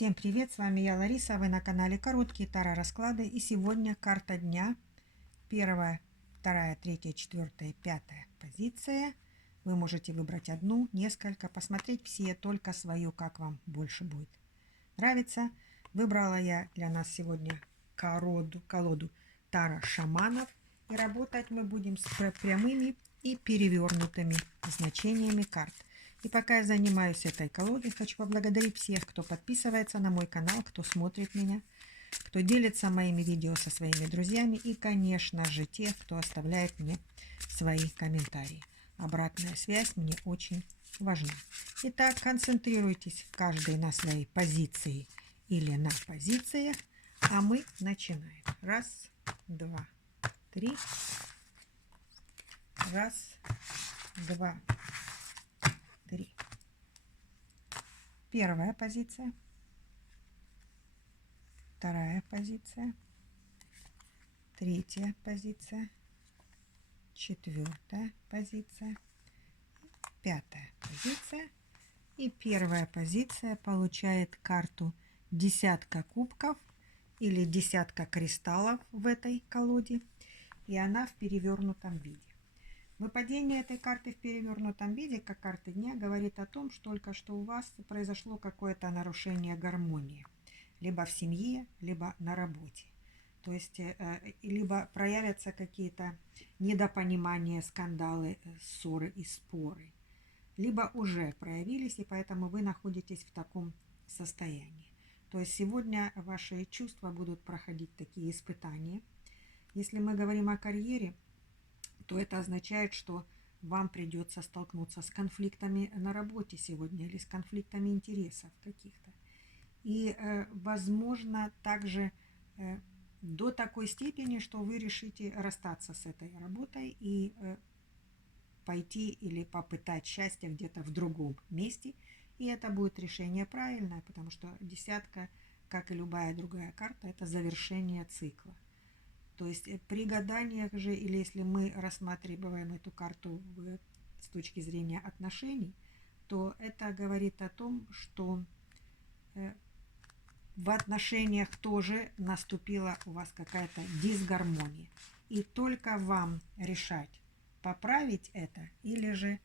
Всем привет, с вами я, Лариса, вы на канале Короткие Таро-расклады. И сегодня карта дня. Первая, вторая, третья, четвертая, пятая позиция. Вы можете выбрать одну, несколько, посмотреть все, только свою, как вам больше будет нравиться. Выбрала я для нас сегодня колоду Таро шаманов. И работать мы будем с прямыми и перевернутыми значениями карт. И пока я занимаюсь этой колодой, хочу поблагодарить всех, кто подписывается на мой канал, кто смотрит меня, кто делится моими видео со своими друзьями и, конечно же, тех, кто оставляет мне свои комментарии. Обратная связь мне очень важна. Итак, концентрируйтесь каждый на своей позиции или на позициях, а мы начинаем. Раз, два, три. Раз, два, три. Первая позиция. Вторая позиция. Третья позиция. Четвертая позиция. Пятая позиция. И первая позиция получает карту десятка кубков или десятка кристаллов в этой колоде. И она в перевернутом виде. Выпадение этой карты в перевернутом виде, как карты дня, говорит о том, что только что у вас произошло какое-то нарушение гармонии. Либо в семье, либо на работе. То есть, либо проявятся какие-то недопонимания, скандалы, ссоры и споры. Либо уже проявились, и поэтому вы находитесь в таком состоянии. То есть сегодня ваши чувства будут проходить такие испытания. Если мы говорим о карьере, то это означает, что вам придется столкнуться с конфликтами на работе сегодня или с конфликтами интересов каких-то. И, возможно, также до такой степени, что вы решите расстаться с этой работой и пойти или попытать счастье где-то в другом месте. И это будет решение правильное, потому что десятка, как и любая другая карта, это завершение цикла. То есть при гаданиях же, или если мы рассматриваем эту карту с точки зрения отношений, то это говорит о том, что в отношениях тоже наступила у вас какая-то дисгармония. И только вам решать, поправить это или же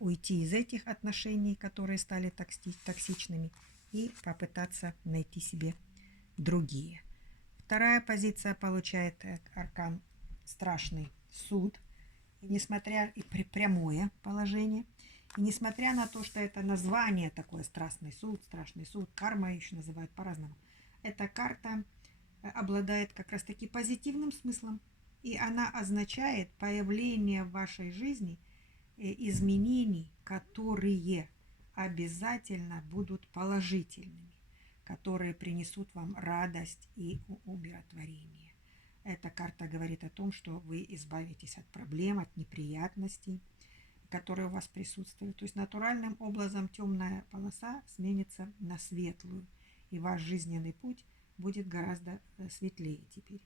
уйти из этих отношений, которые стали токсичными, и попытаться найти себе другие. Вторая позиция получает аркан Страшный суд. И несмотря и прямое положение, и несмотря на то, что это название такое Страшный суд, карма еще называют по-разному, эта карта обладает как раз таки позитивным смыслом. И она означает появление в вашей жизни изменений, которые обязательно будут положительными, которые принесут вам радость и умиротворение. Эта карта говорит о том, что вы избавитесь от проблем, от неприятностей, которые у вас присутствуют. То есть натуральным образом темная полоса сменится на светлую, и ваш жизненный путь будет гораздо светлее теперь.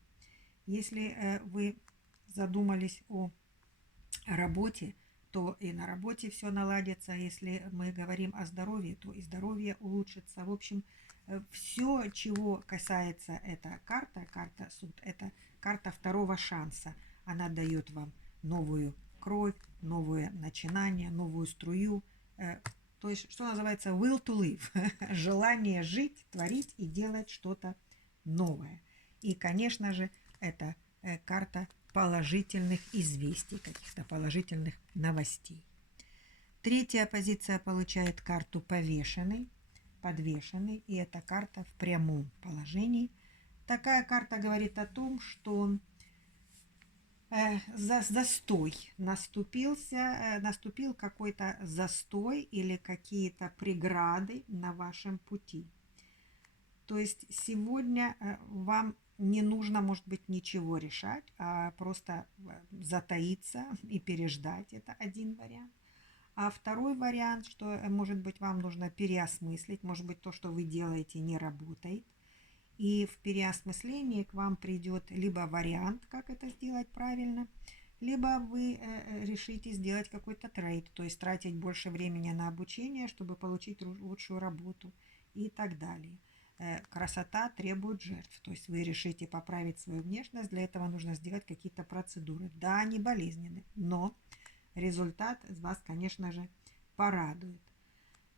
Если вы задумались о работе, то и на работе все наладится. Если мы говорим о здоровье, то и здоровье улучшится. В общем, все, чего касается эта карта суд, это карта второго шанса. Она дает вам новую кровь, новое начинание, новую струю. То есть, что называется will to live. Желание жить, творить и делать что-то новое. И, конечно же, это карта положительных известий, каких-то положительных новостей. Третья позиция получает карту Повешенный, Подвешенный, и эта карта в прямом положении. Такая карта говорит о том, что застой наступил какой-то застой или какие-то преграды на вашем пути. То есть сегодня вам не нужно, может быть, ничего решать, а просто затаиться и переждать. Это один вариант. А второй вариант, что, может быть, вам нужно переосмыслить, может быть, то, что вы делаете, не работает. И в переосмыслении к вам придет либо вариант, как это сделать правильно, либо вы решите сделать какой-то трейд, то есть тратить больше времени на обучение, чтобы получить лучшую работу и так далее. красота требует жертв. То есть вы решите поправить свою внешность, для этого нужно сделать какие-то процедуры. Да, они болезненны, но результат вас, конечно же, порадует.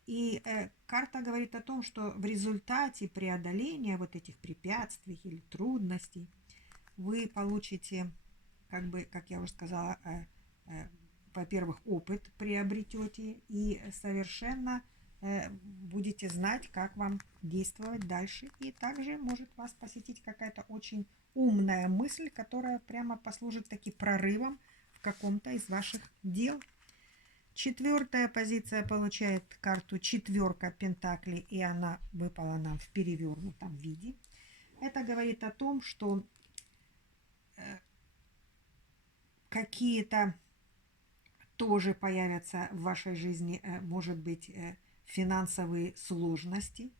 И карта говорит о том, что в результате преодоления вот этих препятствий или трудностей вы получите, как бы, как я уже сказала, во-первых, опыт приобретете и совершенно будете знать, как вам действовать дальше. И также может вас посетить какая-то очень умная мысль, которая прямо послужит таки прорывом в каком-то из ваших дел. Четвертая позиция получает карту четверка пентаклей, и она выпала нам в перевернутом виде. Это говорит о том, что какие-то тоже появятся в вашей жизни, может быть, финансовые сложности,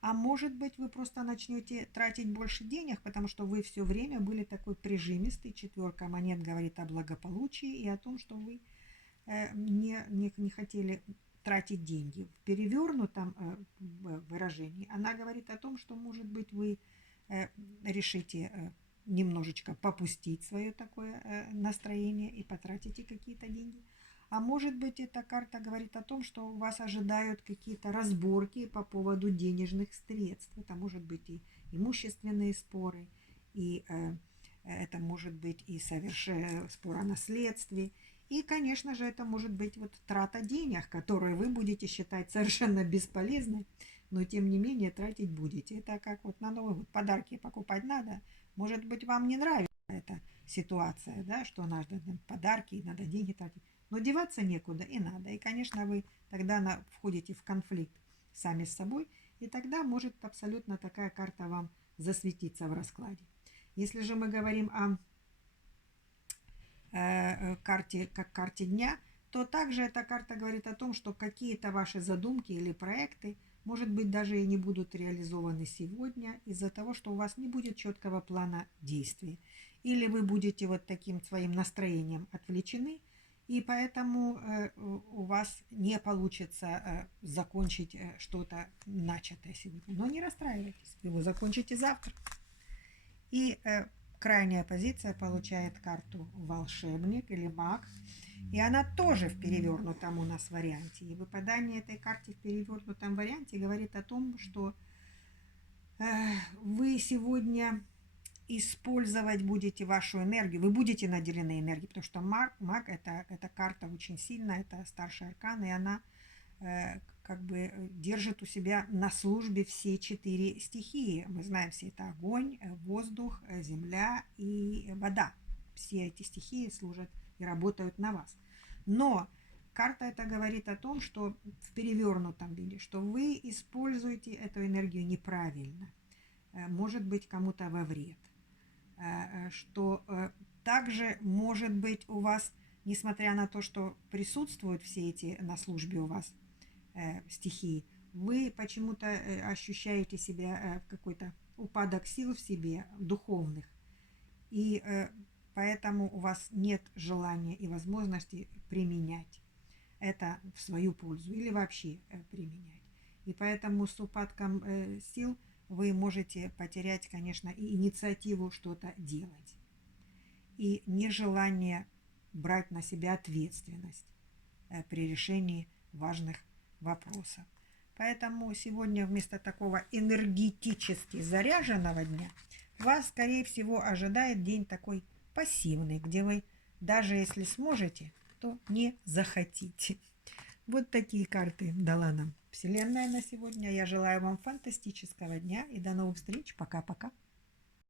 а может быть, вы просто начнете тратить больше денег, потому что вы все время были такой прижимистый. Четверка монет говорит о благополучии и о том, что вы не хотели тратить деньги. В перевернутом выражении она говорит о том, что, может быть, вы решите немножечко попустить свое такое настроение и потратите какие-то деньги. А может быть, эта карта говорит о том, что вас ожидают какие-то разборки по поводу денежных средств. Это может быть и имущественные споры, и это может быть и спор о наследстве. И, конечно же, это может быть вот трата денег, которые вы будете считать совершенно бесполезной, но тем не менее тратить будете. Это как вот на Новый год подарки покупать надо. Может быть, вам не нравится эта ситуация, да, что надо подарки, надо деньги тратить. Но деваться некуда и надо. И, конечно, вы тогда входите в конфликт сами с собой, и тогда может абсолютно такая карта вам засветиться в раскладе. Если же мы говорим о карте, как карте дня, то также эта карта говорит о том, что какие-то ваши задумки или проекты, может быть, даже и не будут реализованы сегодня из-за того, что у вас не будет четкого плана действий. Или вы будете вот таким своим настроением отвлечены, и поэтому у вас не получится закончить что-то начатое сегодня. Но не расстраивайтесь, вы его закончите завтра. И крайняя позиция получает карту волшебник или маг. И она тоже в перевернутом у нас варианте. И выпадание этой карты в перевернутом варианте говорит о том, что вы сегодня использовать будете вашу энергию. Вы будете наделены энергией, потому что маг это карта очень сильная, это старший аркан, и она как бы держит у себя на службе все 4 стихии. Мы знаем все это: огонь, воздух, земля и вода. Все эти стихии служат и работают на вас. Но карта это говорит о том, что в перевернутом виде, что вы используете эту энергию неправильно, может быть кому-то во вред, что также может быть у вас, несмотря на то, что присутствуют все эти на службе у вас стихии, вы почему-то ощущаете себя какой-то упадок сил в себе, духовных, и поэтому у вас нет желания и возможности применять это в свою пользу или вообще применять. И поэтому с упадком сил вы можете потерять, конечно, и инициативу что-то делать, и нежелание брать на себя ответственность при решении важных вопросов. Поэтому сегодня вместо такого энергетически заряженного дня вас, скорее всего, ожидает день такой пассивный, где вы даже если сможете, то не захотите. Вот такие карты дала нам Вселенная на сегодня. Я желаю вам фантастического дня и до новых встреч. Пока-пока.